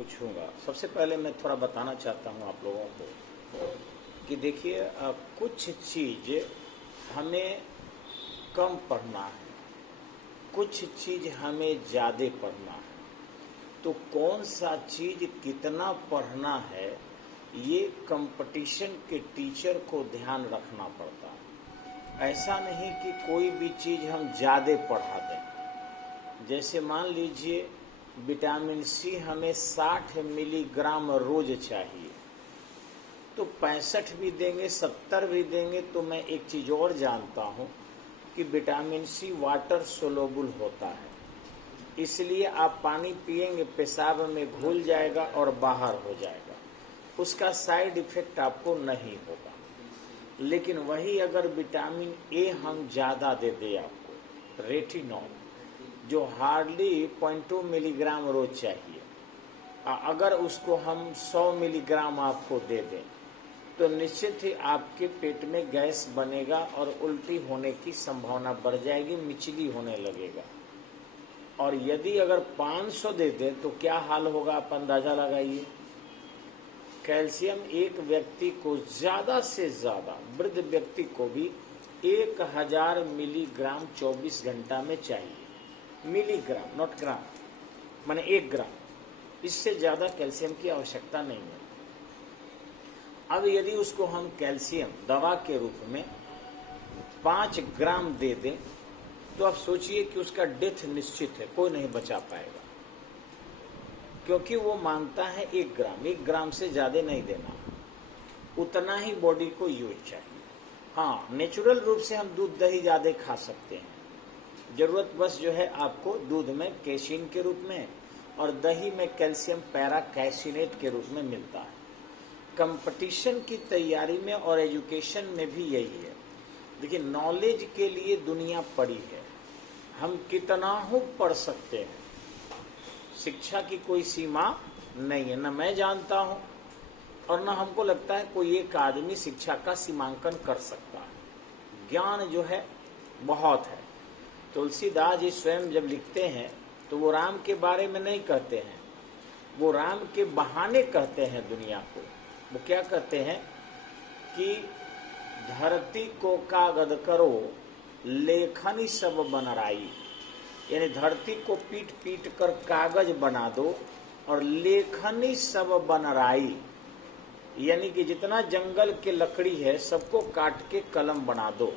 पूछूंगा। सबसे पहले मैं थोड़ा बताना चाहता हूं आप लोगों को कि देखिए, कुछ चीज़ हमें कम पढ़ना है, कुछ चीज़ हमें ज़्यादा पढ़ना है। तो कौन सा चीज़ कितना पढ़ना है, ये कंपटीशन के टीचर को ध्यान रखना पड़ता है। ऐसा नहीं कि कोई भी चीज़ हम ज़्यादा पढ़ा दें। जैसे मान लीजिए विटामिन सी हमें 60 मिलीग्राम रोज चाहिए, तो 65 भी देंगे, 70 भी देंगे। तो मैं एक चीज़ और जानता हूँ कि विटामिन सी वाटर सोलोबल होता है, इसलिए आप पानी पिएंगे पेशाब में घुल जाएगा और बाहर हो जाएगा, उसका साइड इफेक्ट आपको नहीं होगा। लेकिन वही अगर विटामिन ए हम ज़्यादा दे दें आपको, रेटिनॉल जो हार्डली 0.2 मिलीग्राम रोज चाहिए, अगर उसको हम 100 मिलीग्राम आपको दे दें तो निश्चित ही आपके पेट में गैस बनेगा और उल्टी होने की संभावना बढ़ जाएगी, मिचली होने लगेगा। और यदि अगर 500 दे दें तो क्या हाल होगा, आप अंदाजा लगाइए। कैल्शियम एक व्यक्ति को ज़्यादा से ज़्यादा, वृद्ध व्यक्ति को भी 1000 मिलीग्राम 24 घंटा में चाहिए। मिलीग्राम नॉट ग्राम, माने 1 ग्राम, इससे ज़्यादा कैल्शियम की आवश्यकता नहीं है। अब यदि उसको हम कैल्शियम दवा के रूप में 5 ग्राम दे दें तो आप सोचिए कि उसका डेथ निश्चित है, कोई नहीं बचा पाएगा, क्योंकि वो मांगता है 1 ग्राम। 1 ग्राम से ज़्यादा नहीं देना, उतना ही बॉडी को यूज चाहिए। हाँ, नेचुरल रूप से हम दूध दही ज़्यादा खा सकते हैं, ज़रूरत बस जो है आपको दूध में कैसीन के रूप में और दही में कैल्शियम पैराकैसिनेट के रूप में मिलता है। कंपटीशन की तैयारी में और एजुकेशन में भी यही है। देखिए, नॉलेज के लिए दुनिया पड़ी है, हम कितना हो पढ़ सकते हैं, शिक्षा की कोई सीमा नहीं है। न मैं जानता हूं और न हमको लगता है कोई एक आदमी शिक्षा का सीमांकन कर सकता है। ज्ञान जो है बहुत है। तुलसीदास जी स्वयं जब लिखते हैं तो वो राम के बारे में नहीं कहते हैं, वो राम के बहाने कहते हैं दुनिया को। वो क्या कहते हैं कि धरती को कागज करो, लेखनी सब बनराई, यानी धरती को पीट पीट कर कागज बना दो और लेखनी सब बनराई, यानी कि जितना जंगल के लकड़ी है सबको काट के कलम बना दो।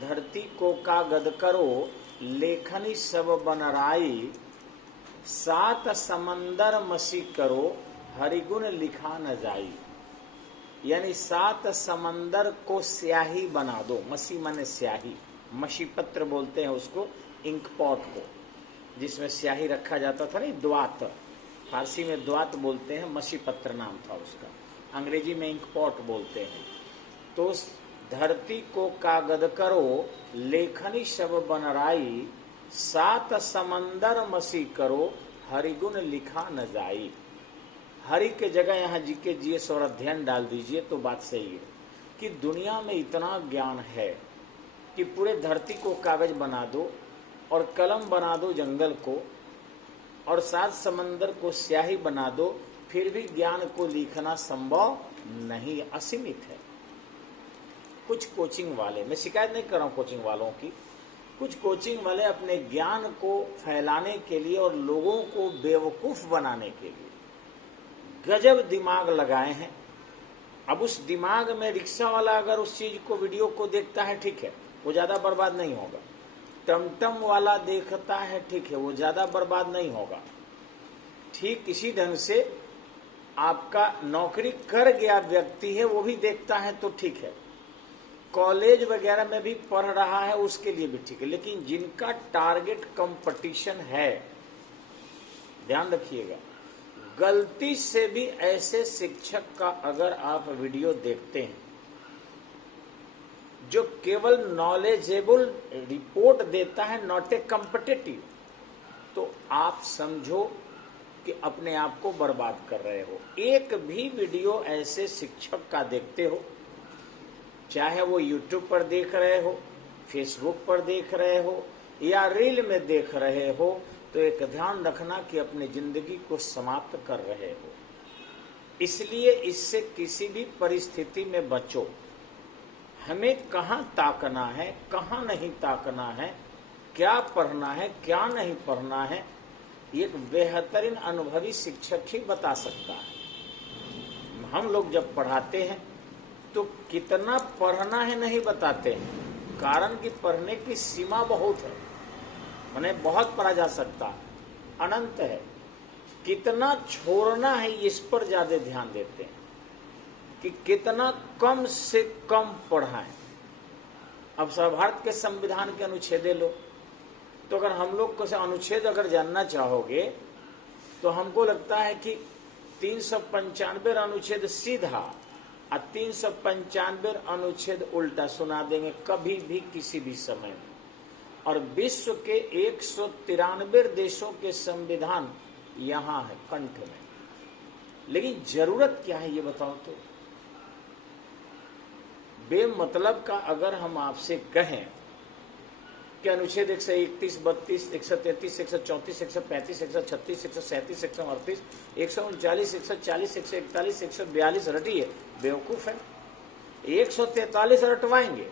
धरती को कागज करो, लेखनी सब बनराई, 7 समंदर मसी करो, हरिगुण लिखा न जाई। यानी 7 समंदर को स्याही बना दो। मसी माने स्याही, मशी पत्र बोलते हैं उसको, इंक पॉट को, जिसमें स्याही रखा जाता था नहीं, द्वात, फारसी में द्वात बोलते हैं, मशी पत्र नाम था उसका, अंग्रेजी में इंक पॉट बोलते हैं। तो धरती को कागज करो, लेखनी सब बनराई, 7 समंदर मसी करो, हरिगुण लिखा न जाई। हरि के जगह यहाँ जी के जीएस और अध्ययन डाल दीजिए तो बात सही है कि दुनिया में इतना ज्ञान है कि पूरे धरती को कागज बना दो और कलम बना दो जंगल को, और 7 समंदर को स्याही बना दो, फिर भी ज्ञान को लिखना संभव नहीं, असीमित है। कुछ कोचिंग वाले, मैं शिकायत नहीं कर रहा हूँ कोचिंग वालों की, कुछ कोचिंग वाले अपने ज्ञान को फैलाने के लिए और लोगों को बेवकूफ़ बनाने के लिए गजब दिमाग लगाए हैं। अब उस दिमाग में रिक्शा वाला अगर उस चीज को, वीडियो को देखता है, ठीक है, वो ज़्यादा बर्बाद नहीं होगा। टमटम वाला देखता है, ठीक है, वो ज़्यादा बर्बाद नहीं होगा। ठीक इसी ढंग से आपका नौकरी कर गया व्यक्ति है, वो भी देखता है तो ठीक है, कॉलेज वगैरह में भी पढ़ रहा है उसके लिए भी ठीक है। लेकिन जिनका टारगेट कंपटीशन है, ध्यान रखिएगा, गलती से भी ऐसे शिक्षक का अगर आप वीडियो देखते हैं जो केवल नॉलेजेबल रिपोर्ट देता है, नॉट ए कॉम्पिटिटिव, तो आप समझो कि अपने आप को बर्बाद कर रहे हो। एक भी वीडियो ऐसे शिक्षक का देखते हो, चाहे वो यूट्यूब पर देख रहे हो, फेसबुक पर देख रहे हो या रील में देख रहे हो तो एक ध्यान रखना कि अपनी जिंदगी को समाप्त कर रहे हो। इसलिए इससे किसी भी परिस्थिति में बचो। हमें कहाँ ताकना है, कहाँ नहीं ताकना है, क्या पढ़ना है, क्या नहीं पढ़ना है, एक बेहतरीन अनुभवी शिक्षक ही बता सकता है। हम लोग जब पढ़ाते हैं तो कितना पढ़ना है नहीं बताते हैं, कारण कि पढ़ने की सीमा बहुत है, माने बहुत पढ़ा जा सकता है, अनंत है। कितना छोड़ना है इस पर ज्यादा ध्यान देते हैं कि कितना कम से कम पढ़ाएं। अब भारत के संविधान के अनुच्छेद लो, तो अगर हम लोग को से अनुच्छेद अगर जानना चाहोगे तो हमको लगता है कि 395 अनुच्छेद सीधा और 395 अनुच्छेद उल्टा सुना देंगे कभी भी किसी भी समय में। और विश्व के 193 देशों के संविधान यहाँ है कंठ में। लेकिन जरूरत क्या है ये बताओ तो? बेमतलब का अगर हम आपसे कहें कि अनुच्छेद 131, 32, 133, 134, 135, 136, 137, 138, 139, 140, 141, 142 रटिए, बेवकूफ है। 143 रटवाएंगे,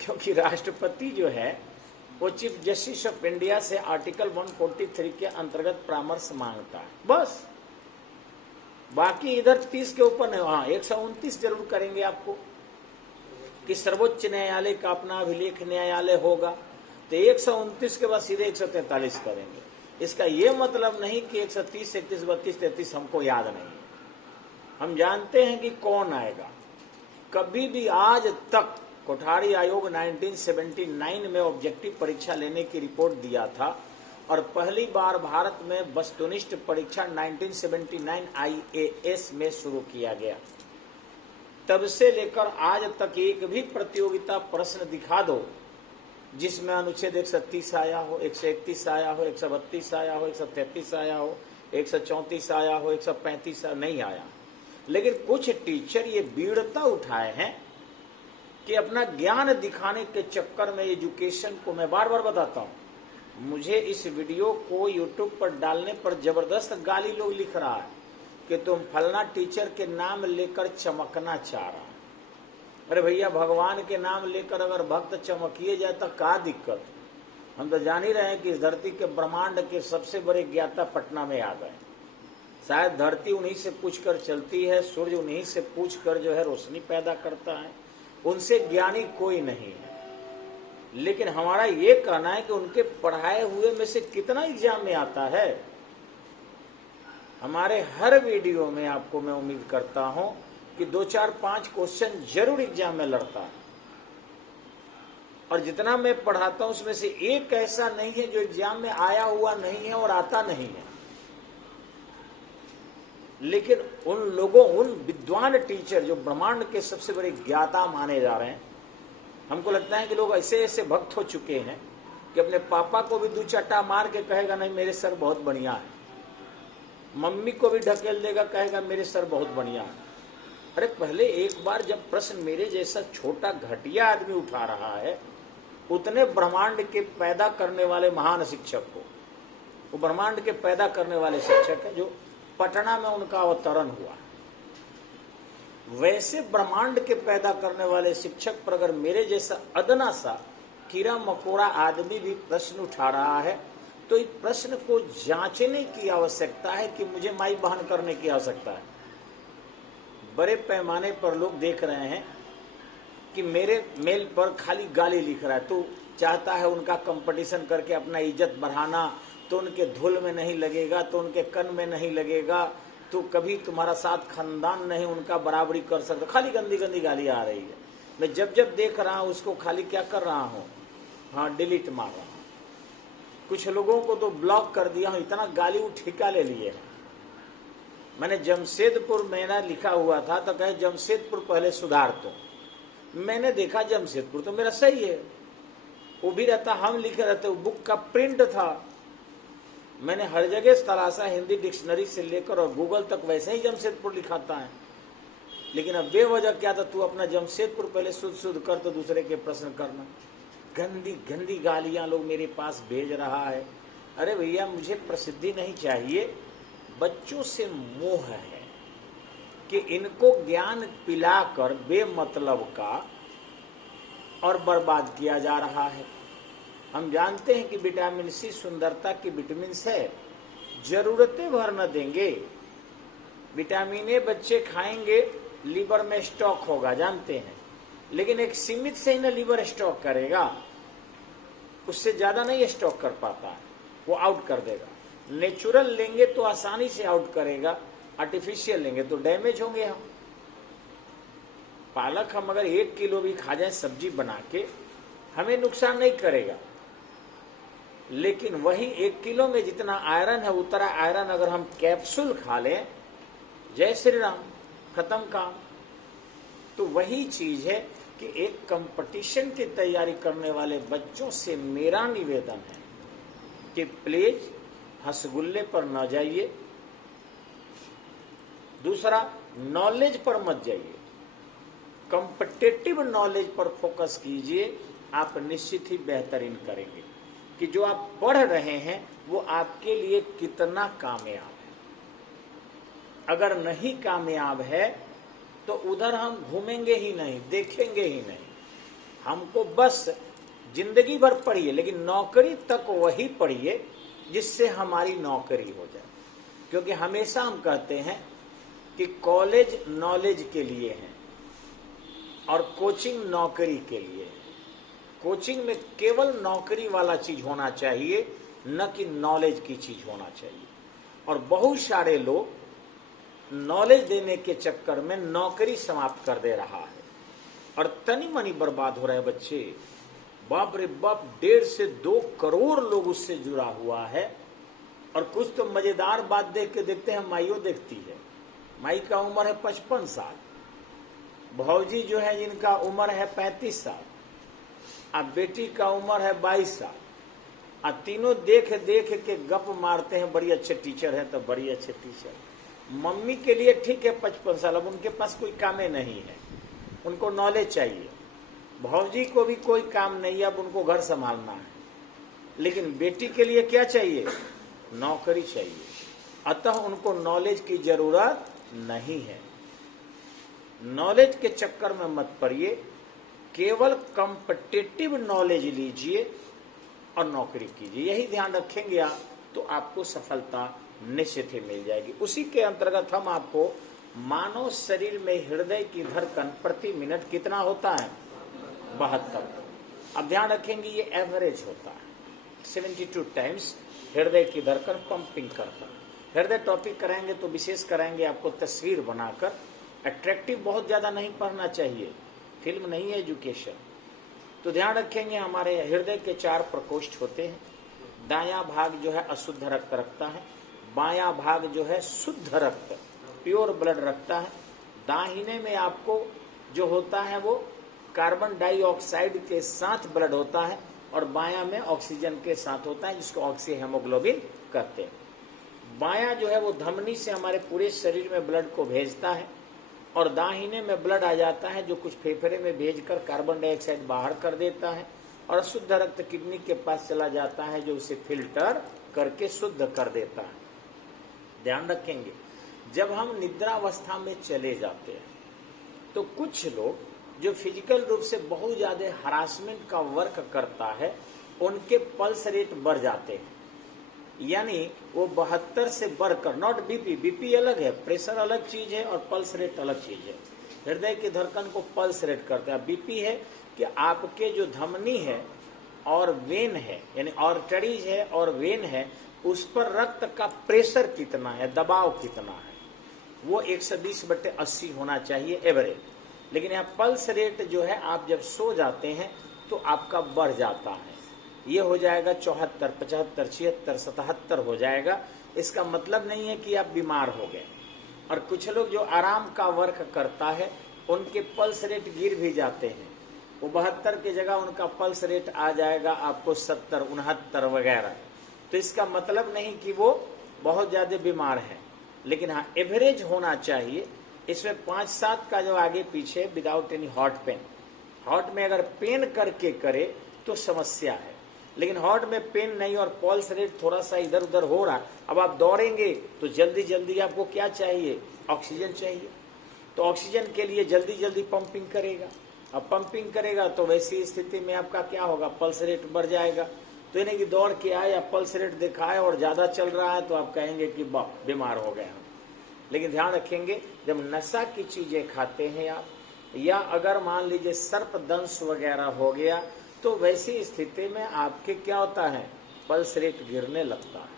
क्योंकि राष्ट्रपति जो है वो चीफ जस्टिस ऑफ इंडिया से आर्टिकल 143 के अंतर्गत परामर्श मांगता है, बस। बाकी इधर 30 के ऊपर नहीं। हाँ, 129 जरूर करेंगे आपको कि सर्वोच्च न्यायालय का अपना अभिलेख न्यायालय होगा, तो 129 के बाद सीधे 143 करेंगे। इसका यह मतलब नहीं कि 130, 31, 32, 33 हमको याद नहीं है। हम जानते हैं कि कौन आएगा। कभी भी आज तक कोठारी आयोग 1979 में ऑब्जेक्टिव परीक्षा लेने की रिपोर्ट दिया था और पहली बार भारत में वस्तुनिष्ठ परीक्षा 1979 IAS में शुरू किया गया। तब से लेकर आज तक एक भी प्रतियोगिता प्रश्न दिखा दो जिसमें अनुच्छेद 130 आया हो, 131 आया हो, 132 आया हो, 133 आया हो, 134 आया हो, 135 नहीं आया। लेकिन कुछ टीचर ये बीड़ता उठाए हैं कि अपना ज्ञान दिखाने के चक्कर में एजुकेशन को, मैं बार बार बताता हूं, मुझे इस वीडियो को यूट्यूब पर डालने पर जबरदस्त गाली लोग लिख रहा है कि तुम फलना टीचर के नाम लेकर चमकना चाह रहा है। अरे भैया, भगवान के नाम लेकर अगर भक्त चमकिए जाए तो क्या दिक्कत? हम तो जान ही रहे हैं कि इस धरती के ब्रह्मांड के सबसे बड़े ज्ञाता पटना में आ गए। शायद धरती उन्हीं से पूछकर चलती है, सूर्य उन्हीं से पूछकर जो है रोशनी पैदा करता है, उनसे ज्ञानी कोई नहीं है। लेकिन हमारा ये कहना है कि उनके पढ़ाए हुए में से कितना एग्जाम में आता है। हमारे हर वीडियो में आपको मैं उम्मीद करता हूं कि 2, 4, 5 क्वेश्चन जरूर एग्जाम में लड़ता है, और जितना मैं पढ़ाता हूं उसमें से एक ऐसा नहीं है जो एग्जाम में आया हुआ नहीं है और आता नहीं है। लेकिन उन लोगों, उन विद्वान टीचर जो ब्रह्मांड के सबसे बड़े ज्ञाता माने जा रहे हैं, हमको लगता है कि लोग ऐसे ऐसे भक्त हो चुके हैं कि अपने पापा को भी 2 चट्टा मार के कहेगा नहीं मेरे सर बहुत बढ़िया है, मम्मी को भी ढकेल देगा, कहेगा मेरे सर बहुत बढ़िया है। अरे पहले एक बार जब प्रश्न मेरे जैसा छोटा घटिया आदमी उठा रहा है, उतने ब्रह्मांड के पैदा करने वाले महान शिक्षक को, वो ब्रह्मांड के पैदा करने वाले शिक्षक है जो पटना में उनका अवतरण हुआ, वैसे ब्रह्मांड के पैदा करने वाले शिक्षक पर अगर मेरे जैसा अदना सा कीड़ा मकोड़ा आदमी भी प्रश्न उठा रहा है, तो इस प्रश्न को जांचने की आवश्यकता है कि मुझे माई बहन करने की आवश्यकता है। बड़े पैमाने पर लोग देख रहे हैं कि मेरे मेल पर खाली गाली लिख रहा है, तो चाहता है उनका कंपटीशन करके अपना इज्जत बढ़ाना, तो उनके धुल में नहीं लगेगा, तो उनके कन में नहीं लगेगा, तो कभी तुम्हारा साथ खानदान नहीं उनका बराबरी कर सकता। खाली गंदी गंदी गाली आ रही है। मैं जब जब देख रहा हूँ उसको खाली क्या कर रहा हूँ, हाँ डिलीट मार रहा हूँ। कुछ लोगों को तो ब्लॉक कर दिया हूँ, इतना गाली वो ठिका ले लिए है। मैंने जमशेदपुर मेरा लिखा हुआ था तो कहे जमशेदपुर पहले सुधार तो। मैंने देखा जमशेदपुर तो मेरा सही है, वो भी रहता, हम लिखे रहते, वो बुक का प्रिंट था। मैंने हर जगह तलाशा, हिंदी डिक्शनरी से लेकर और गूगल तक वैसे ही जमशेदपुर लिखाता है। लेकिन अब बेवजह क्या था, तू अपना जमशेदपुर पहले शुद्ध कर तो दूसरे के प्रश्न करना। गंदी गंदी गालियां लोग मेरे पास भेज रहा है। अरे भैया मुझे प्रसिद्धि नहीं चाहिए। बच्चों से मोह है कि इनको ज्ञान पिलाकर बेमतलब का और बर्बाद किया जा रहा है। हम जानते हैं कि विटामिन सी सुंदरता की विटामिन है, जरूरतें भर न देंगे। विटामिन ए बच्चे खाएंगे, लीवर में स्टॉक होगा, जानते हैं, लेकिन एक सीमित से ही ना लीवर स्टॉक करेगा, उससे ज्यादा नहीं स्टॉक कर पाता है, वो आउट कर देगा। नेचुरल लेंगे तो आसानी से आउट करेगा, आर्टिफिशियल लेंगे तो डैमेज होंगे। हम पालक हम अगर 1 किलो भी खा जाए सब्जी बना के, हमें नुकसान नहीं करेगा, लेकिन वही 1 किलो में जितना आयरन है उतना आयरन अगर हम कैप्सूल खा लें, जय श्री राम, खत्म काम। तो वही चीज है कि एक कंपटीशन की तैयारी करने वाले बच्चों से मेरा निवेदन है कि प्लीज हंसगुल्ले पर न जाइए। दूसरा, नॉलेज पर मत जाइए, कॉम्पिटिटिव नॉलेज पर फोकस कीजिए। आप निश्चित ही बेहतरीन करेंगे कि जो आप पढ़ रहे हैं वो आपके लिए कितना कामयाब है। अगर नहीं कामयाब है तो उधर हम घूमेंगे ही नहीं, देखेंगे ही नहीं। हमको बस जिंदगी भर पढ़िए, लेकिन नौकरी तक वही पढ़िए जिससे हमारी नौकरी हो जाए। क्योंकि हमेशा हम कहते हैं कि कॉलेज नॉलेज के लिए है और कोचिंग नौकरी के लिए है। कोचिंग में केवल नौकरी वाला चीज होना चाहिए, न कि नॉलेज की चीज होना चाहिए। और बहुत सारे लोग नॉलेज देने के चक्कर में नौकरी समाप्त कर दे रहा है और तनी मनी बर्बाद हो रहे हैं बच्चे। बाप रे बाप, 1.5 से 2 करोड़ लोग उससे जुड़ा हुआ है। और कुछ तो मजेदार बात देख के देखते हैं, माइयों देखती है। माई का उम्र है 55 साल, भौजी जो है जिनका उम्र है 35 साल, अब बेटी का उम्र है 22 साल। अब तीनों देख देख के गप मारते हैं, बड़ी अच्छे टीचर है तो बड़ी अच्छे टीचर। मम्मी के लिए ठीक है 55 साल, अब उनके पास कोई कामें नहीं है, उनको नॉलेज चाहिए। भौजी को भी कोई काम नहीं है, अब उनको घर संभालना है। लेकिन बेटी के लिए क्या चाहिए? नौकरी चाहिए। अतः उनको नॉलेज की जरूरत नहीं है। नॉलेज के चक्कर में मत पड़िए, केवल कॉम्पिटिटिव नॉलेज लीजिए और नौकरी कीजिए। यही ध्यान रखेंगे आप तो आपको सफलता निश्चित ही मिल जाएगी। उसी के अंतर्गत हम आपको मानव शरीर में हृदय की धड़कन प्रति मिनट कितना होता है? 72। अब ध्यान रखेंगे ये एवरेज होता है, 72 टाइम्स हृदय की धड़कन पंपिंग करता है। हृदय टॉपिक कराएंगे तो विशेष कराएंगे आपको तस्वीर बनाकर। अट्रैक्टिव बहुत ज्यादा नहीं पढ़ना चाहिए, फिल्म नहीं है, एजुकेशन। तो ध्यान रखेंगे हमारे हृदय के 4 प्रकोष्ठ होते हैं। दायां भाग जो है अशुद्ध रक्त रखता है, बायां भाग जो है शुद्ध रक्त प्योर ब्लड रखता है, दाहिने में आपको जो होता है वो कार्बन डाइऑक्साइड के साथ ब्लड होता है और बायां में ऑक्सीजन के साथ होता है, जिसको ऑक्सी हेमोग्लोबिन कहते हैं। बायां जो है वो धमनी से हमारे पूरे शरीर में ब्लड को भेजता है और दाहिने में ब्लड आ जाता है जो कुछ फेफड़े में भेजकर कार्बन डाइऑक्साइड बाहर कर देता है और शुद्ध रक्त किडनी के पास चला जाता है जो उसे फिल्टर करके शुद्ध कर देता है। ध्यान रखेंगे, जब हम निद्रावस्था में चले जाते हैं तो कुछ लोग जो फिजिकल रूप से बहुत ज्यादा हरासमेंट का वर्क करता है उनके पल्स रेट बढ़ जाते हैं, यानी वो 72 से बढ़कर, नॉट बीपी, बीपी अलग है, प्रेशर अलग चीज है और पल्स रेट अलग चीज है। हृदय की धड़कन को पल्स रेट करते हैं। बीपी है कि आपके जो धमनी है और वेन है, यानी आर्टरीज है और वेन है, उस पर रक्त का प्रेशर कितना है, दबाव कितना है, वो 120/80 होना चाहिए एवरेज। लेकिन यहाँ पल्स रेट जो है आप जब सो जाते हैं तो आपका बढ़ जाता है, ये हो जाएगा 74, 75, 76, 77 हो जाएगा। इसका मतलब नहीं है कि आप बीमार हो गए। और कुछ लोग जो आराम का वर्क करता है उनके पल्स रेट गिर भी जाते हैं, वो 72 की जगह उनका पल्स रेट आ जाएगा आपको 70, 69 वगैरह। तो इसका मतलब नहीं कि वो बहुत ज्यादा बीमार है, लेकिन हाँ एवरेज होना चाहिए। इसमें 5-7 का जो आगे पीछे without any hot pan, hot में अगर पेन करके करे तो समस्या है, लेकिन हार्ट में पेन नहीं और पल्स रेट थोड़ा सा इधर उधर हो रहा। अब आप दौड़ेंगे तो जल्दी जल्दी आपको क्या चाहिए, ऑक्सीजन चाहिए। तो ऑक्सीजन के लिए जल्दी जल्दी पंपिंग करेगा। अब पंपिंग करेगा तो वैसी स्थिति में आपका क्या होगा, पल्स रेट बढ़ जाएगा। तो यानी कि दौड़ के आए या पल्स रेट दिखाए और ज्यादा चल रहा है तो आप कहेंगे कि बीमार हो गए हम। लेकिन ध्यान रखेंगे, जब नशा की चीजें खाते हैं आप, या अगर मान लीजिए सर्पदंश वगैरह हो गया, तो वैसी स्थिति में आपके क्या होता है, पल्स रेट गिरने लगता है।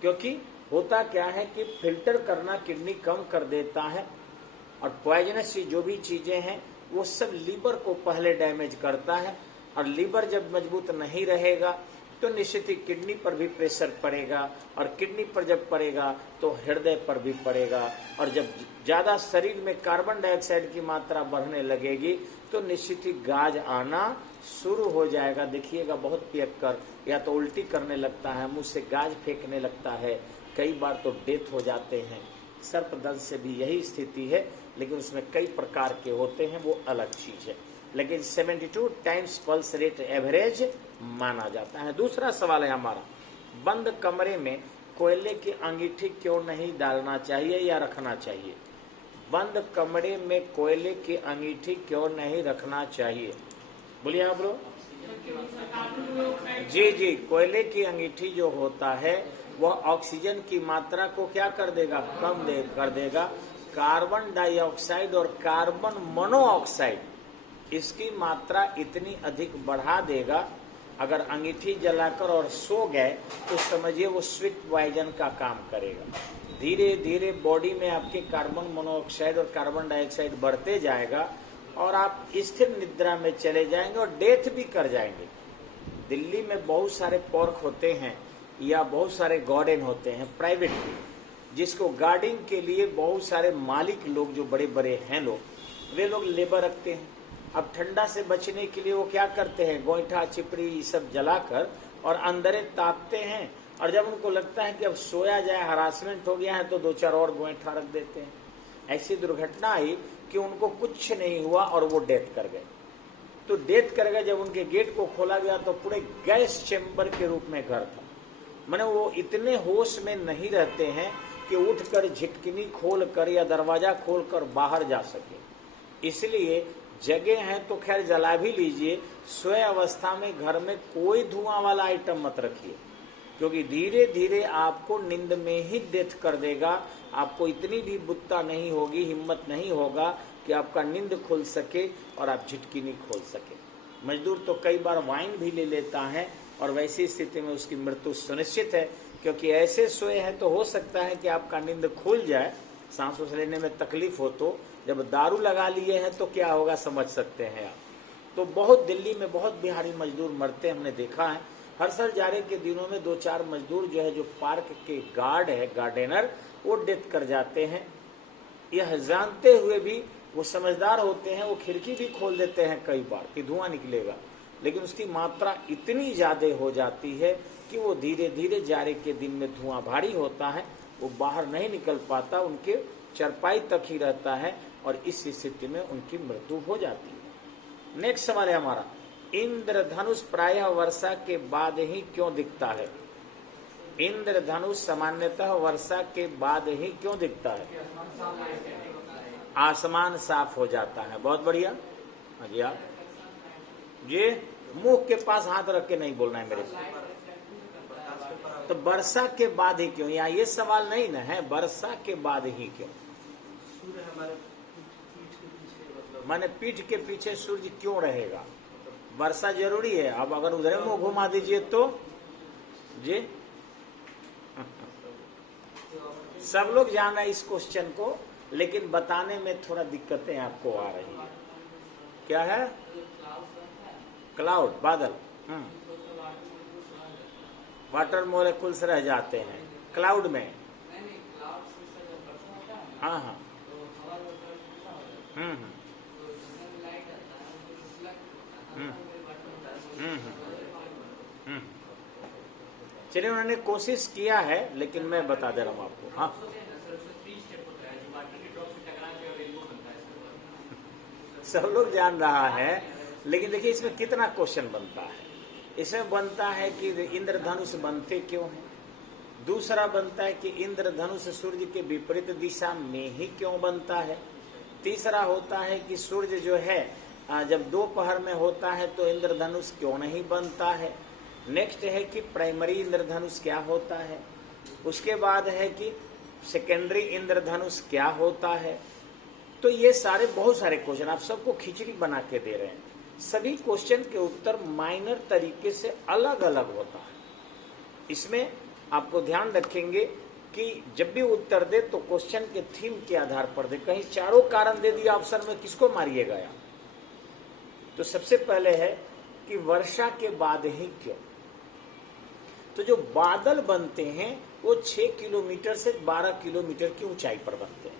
क्योंकि होता क्या है कि फिल्टर करना किडनी कम कर देता है, और पॉइजनस जो भी चीजें हैं वो सब लीवर को पहले डैमेज करता है। और लीवर जब मजबूत नहीं रहेगा तो निश्चित ही किडनी पर भी प्रेशर पड़ेगा, और किडनी पर जब पड़ेगा तो हृदय पर भी पड़ेगा। और जब ज्यादा शरीर में कार्बन डाइऑक्साइड की मात्रा बढ़ने लगेगी तो निश्चित ही गाज आना शुरू हो जाएगा। देखिएगा बहुत पियक्कर या तो उल्टी करने लगता है, मुंह से गाज फेंकने लगता है, कई बार तो डेथ हो जाते हैं। सर्पदंश से भी यही स्थिति है, लेकिन उसमें कई प्रकार के होते हैं, वो अलग चीज है। लेकिन 72 टाइम्स पल्स रेट एवरेज माना जाता है। दूसरा सवाल है हमारा, बंद कमरे में कोयले की अंगीठी क्यों नहीं डालना चाहिए या रखना चाहिए? बंद कमरे में कोयले की अंगीठी क्यों नहीं रखना चाहिए? बोलिए आप लोग। जी जी, कोयले की अंगीठी जो होता है वह ऑक्सीजन की मात्रा को क्या कर देगा, कम कर देगा। कार्बन डाइऑक्साइड और कार्बन मोनोऑक्साइड इसकी मात्रा इतनी अधिक बढ़ा देगा। अगर अंगीठी जलाकर और सो गए तो समझिए वो स्वीट पॉइजन का काम करेगा। धीरे धीरे बॉडी में आपके कार्बन मोनोऑक्साइड और कार्बन डाइऑक्साइड बढ़ते जाएगा और आप स्थिर निद्रा में चले जाएंगे और डेथ भी कर जाएंगे। दिल्ली में बहुत सारे पार्क होते हैं या बहुत सारे गार्डन होते हैं प्राइवेट, जिसको गार्डनिंग के लिए बहुत सारे मालिक लोग जो बड़े बड़े हैं लोग, वे लोग लेबर रखते हैं। अब ठंडा से बचने के लिए वो क्या करते हैं, गोईठा चिपड़ी ये सब जलाकर और अंदरे तापते हैं, और जब उनको लगता है कि अब सोया जाए, हरासमेंट हो गया है, तो 2-4 और गोईठा रख देते हैं। ऐसी दुर्घटना आई कि उनको कुछ नहीं हुआ और वो डेथ कर गए। तो डेथ कर गए, जब उनके गेट को खोला गया तो पूरे गैस चेम्बर के रूप में घर था। माने वो इतने होश में नहीं रहते हैं कि उठकर झिटकिनी खोलकर या दरवाजा खोलकर बाहर जा सके। इसलिए जगह है तो खैर जला भी लीजिए, सोए अवस्था में घर में कोई धुआं वाला आइटम मत रखिए, क्योंकि धीरे धीरे आपको नींद में ही डेथ कर देगा। आपको इतनी भी बुत्ता नहीं होगी, हिम्मत नहीं होगा कि आपका नींद खुल सके और आप झिटकिनी खोल सके। मजदूर तो कई बार वाइन भी ले लेता है और वैसी स्थिति में उसकी मृत्यु सुनिश्चित है, क्योंकि ऐसे सोए हैं तो हो सकता है कि आपका नींद खुल जाए, सांस उस लेने में तकलीफ हो। तो जब दारू लगा लिए हैं तो क्या होगा समझ सकते हैं आप। तो बहुत दिल्ली में बहुत बिहारी मजदूर मरते हमने देखा है। हर साल जाड़े के दिनों में 2-4 मजदूर जो है, जो पार्क के गार्ड है, गार्डनर, वो डेथ कर जाते हैं। यह जानते हुए भी वो समझदार होते हैं, वो खिड़की भी खोल देते हैं कई बार कि धुआं निकलेगा, लेकिन उसकी मात्रा इतनी ज्यादा हो जाती है कि वो धीरे धीरे जाड़े के दिन में धुआं भारी होता है, वो बाहर नहीं निकल पाता, उनके चरपाई तक ही रहता है और इस स्थिति में उनकी मृत्यु हो जाती है। नेक्स्ट सवाल है हमारा, इंद्रधनुष प्रायः वर्षा के बाद ही क्यों दिखता है? इंद्रधनुष सामान्यतः वर्षा के बाद ही क्यों दिखता है? आसमान साफ हो जाता है। बहुत बढ़िया। हाँ जी, आप ये मुंह के पास हाथ रख के नहीं बोलना है मेरे से। तो वर्षा के बाद ही क्यों? यहाँ ये सवाल नहीं ना है, वर्षा के बाद ही क्यों? सूर्य हमारे पीठ के पीछे, मतलब माने पीठ के पीछे सूर्य क्यों रहेगा? वर्षा जरूरी है। अब अगर उधर मुंह घुमा दीजिए तो जी सब लोग जान रहे इस क्वेश्चन को, लेकिन बताने में थोड़ा दिक्कतें आपको आ रही है। क्या है? क्लाउड, बादल। वाटर मोलेकुल्स रह जाते हैं क्लाउड में। हाँ हाँ। चलिए, उन्होंने कोशिश किया है, लेकिन मैं बता दे रहा हूँ आपको। हाँ, सब लोग जान रहा है, लेकिन देखिए इसमें कितना क्वेश्चन बनता है। इसमें बनता है कि इंद्रधनुष बनते क्यों हैं। दूसरा बनता है कि इंद्रधनुष सूर्य के विपरीत दिशा में ही क्यों बनता है। तीसरा होता है कि सूर्य जो है जब दोपहर में होता है तो इंद्रधनुष क्यों नहीं बनता है। नेक्स्ट है कि प्राइमरी इंद्रधनुष क्या होता है। उसके बाद है कि सेकेंडरी इंद्रधनुष क्या होता है। तो ये सारे बहुत सारे क्वेश्चन आप सबको खिचड़ी बना के दे रहे हैं। सभी क्वेश्चन के उत्तर माइनर तरीके से अलग अलग होता है। इसमें आपको ध्यान रखेंगे कि जब भी उत्तर दे तो क्वेश्चन के थीम के आधार पर दे। कहीं चारों कारण दे दिया ऑप्शन में, किसको मारिएगा यार। तो सबसे पहले है कि वर्षा के बाद ही क्यों। तो जो बादल बनते हैं वो 6 किलोमीटर से 12 किलोमीटर की ऊंचाई पर बनते हैं,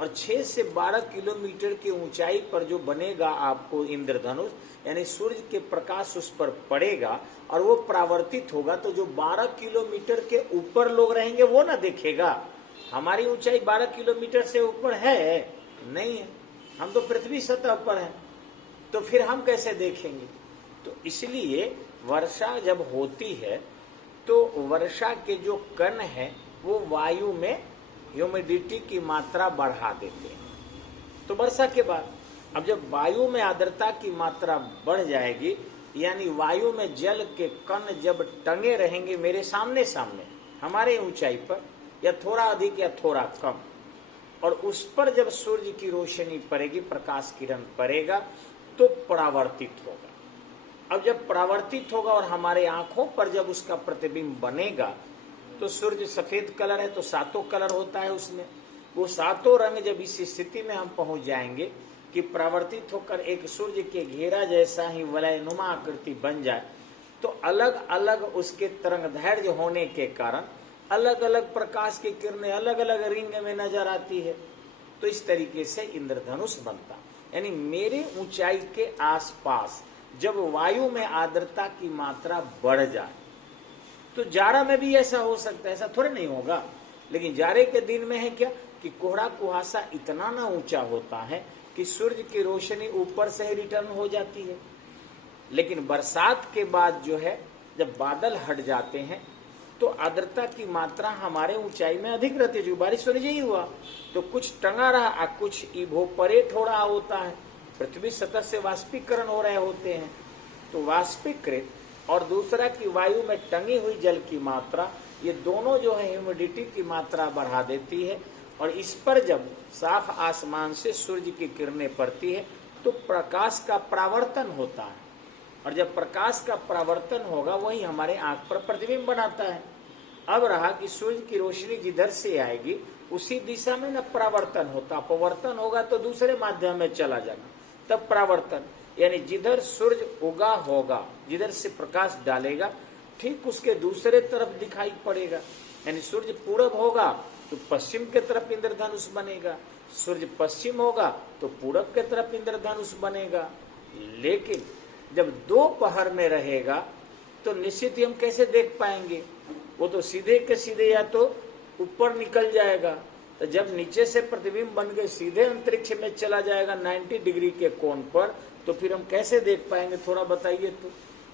और 6 से 12 किलोमीटर की ऊंचाई पर जो बनेगा आपको इंद्रधनुष, यानी सूर्य के प्रकाश उस पर पड़ेगा और वो परावर्तित होगा, तो जो 12 किलोमीटर के ऊपर लोग रहेंगे वो ना देखेगा। हमारी ऊंचाई 12 किलोमीटर से ऊपर है नहीं है, हम तो पृथ्वी सतह पर हैं, तो फिर हम कैसे देखेंगे। तो इसलिए वर्षा जब होती है तो वर्षा के जो कण है वो वायु में ह्यूमिडिटी की मात्रा बढ़ा देते हैं। तो वर्षा के बाद अब जब वायु में आर्द्रता की मात्रा बढ़ जाएगी, यानी वायु में जल के कण जब टंगे रहेंगे मेरे सामने सामने हमारे ऊंचाई पर, या थोड़ा अधिक या थोड़ा कम, और उस पर जब सूर्य की रोशनी पड़ेगी, प्रकाश किरण पड़ेगा, तो परावर्तित होगा। अब जब परावर्तित होगा और हमारे आंखों पर जब उसका प्रतिबिंब बनेगा, तो सूर्य सफेद कलर है तो 7 कलर होता है उसमें। वो 7 रंग जब इस स्थिति में हम पहुंच जाएंगे कि परावर्तित होकर एक सूर्य के घेरा जैसा ही वलयनुमा आकृति बन जाए, तो अलग अलग उसके तरंगदैर्घ्य होने के कारण अलग अलग प्रकाश की किरणें अलग अलग रिंग में नजर आती है। तो इस तरीके से इंद्रधनुष बनता। यानी मेरे ऊंचाई के आसपास जब वायु में आर्द्रता की मात्रा बढ़ जाए, तो जाड़ा में भी ऐसा हो सकता है, ऐसा थोड़े नहीं होगा, लेकिन जाड़े के दिन में है क्या कि कोहरा कुहासा इतना ना ऊंचा होता है कि सूर्य की रोशनी ऊपर से ही रिटर्न हो जाती है। लेकिन बरसात के बाद जो है जब बादल हट जाते हैं तो आर्द्रता की मात्रा हमारे ऊंचाई में अधिक रहती है। जो बारिश होने ही हुआ तो कुछ टंगा रहा, कुछ इवोपरेट हो रहा होता है, पृथ्वी सतह से वाष्पीकरण हो रहे होते हैं। तो वाष्पीकृत और दूसरा की वायु में टंगी हुई जल की मात्रा, ये दोनों जो है ह्यूमिडिटी की मात्रा बढ़ा देती है, और इस पर जब साफ आसमान से सूर्य की किरणें पड़ती है तो प्रकाश का परावर्तन होता है, और जब प्रकाश का परावर्तन होगा वही हमारे आंख पर प्रतिबिंब बनाता है। अब रहा कि सूर्य की रोशनी जिधर से आएगी उसी दिशा में न परावर्तन होता, अपवर्तन होगा तो दूसरे माध्यम में चला जाना, तब परावर्तन, यानी जिधर सूर्य उगा होगा, जिधर से प्रकाश डालेगा ठीक उसके दूसरे तरफ दिखाई पड़ेगा। यानी सूर्य पूरब होगा तो पश्चिम के तरफ इंद्रधनुष बनेगा, सूर्य पश्चिम होगा तो पूरब के तरफ इंद्रधनुष बनेगा। लेकिन जब दोपहर में रहेगा तो निश्चित ही हम कैसे देख पाएंगे, वो तो सीधे के सीधे या तो ऊपर निकल जाएगा, तो जब नीचे से प्रतिबिंब बन के सीधे अंतरिक्ष में चला जाएगा 90 डिग्री के कोण पर, तो फिर हम कैसे देख पाएंगे, थोड़ा बताइए। तो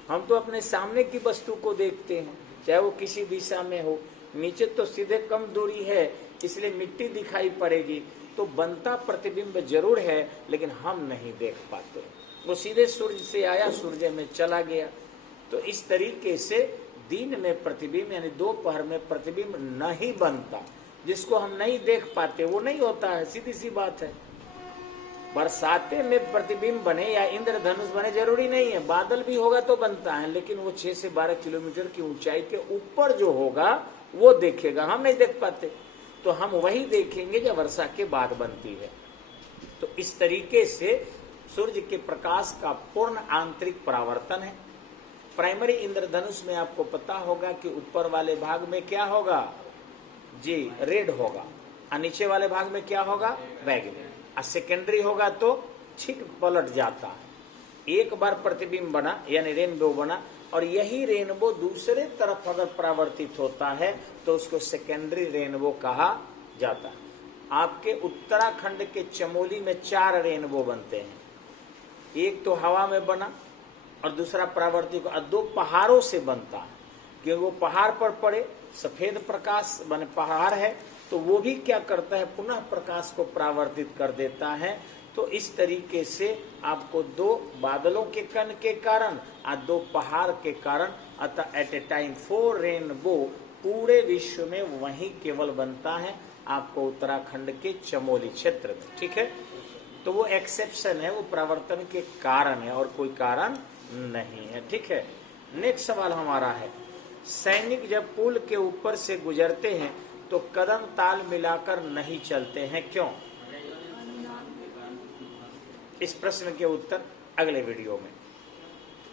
हम तो अपने सामने की वस्तु को देखते हैं, चाहे वो किसी दिशा में हो, नीचे तो सीधे कम दूरी है इसलिए मिट्टी दिखाई पड़ेगी, तो बनता प्रतिबिंब जरूर है लेकिन हम नहीं देख पाते, वो सीधे सूर्य से आया सूर्य में चला गया। तो इस तरीके से दिन में प्रतिबिंब यानी दोपहर में प्रतिबिंब नहीं बनता, जिसको हम नहीं देख पाते वो नहीं होता है, सीधी सी बात है। बरसाते में प्रतिबिंब बने या इंद्रधनुष बने जरूरी नहीं है, बादल भी होगा तो बनता है, लेकिन वो 6 से 12 किलोमीटर की ऊंचाई के ऊपर जो होगा वो देखेगा, हम नहीं देख पाते। तो हम वही देखेंगे जो वर्षा के बाद बनती है। तो इस तरीके से सूर्य के प्रकाश का पूर्ण आंतरिक परावर्तन है। प्राइमरी इंद्रधनुष में आपको पता होगा कि ऊपर वाले भाग में क्या होगा जी, रेड होगा, और नीचे वाले भाग में क्या होगा, बैगनी। और सेकेंडरी होगा तो छिक पलट जाता है। एक बार प्रतिबिंब बना यानी रेनबो बना, और यही रेनबो दूसरे तरफ अगर परावर्तित होता है तो उसको सेकेंडरी रेनबो कहा जाता है। आपके उत्तराखंड के चमोली में 4 रेनबो बनते हैं। एक तो हवा में बना, और दूसरा प्रावर्तिक, और दो पहाड़ों से बनता है, क्योंकि वो पहाड़ पर पड़े, सफेद प्रकाश माने पहाड़ है तो वो भी क्या करता है, पुनः प्रकाश को परावर्तित कर देता है। तो इस तरीके से आपको दो बादलों के कण के कारण और दो पहाड़ के कारण, अतः एट ए टाइम 4 रेनबो पूरे विश्व में वही केवल बनता है आपको उत्तराखंड के चमोली क्षेत्र में, ठीक है। तो वो एक्सेप्शन है, वो प्रवर्तन के कारण है और कोई कारण नहीं है, ठीक है। नेक्स्ट सवाल हमारा है, सैनिक जब पुल के ऊपर से गुजरते हैं तो कदम ताल मिलाकर नहीं चलते हैं, क्यों? इस प्रश्न के उत्तर अगले वीडियो में।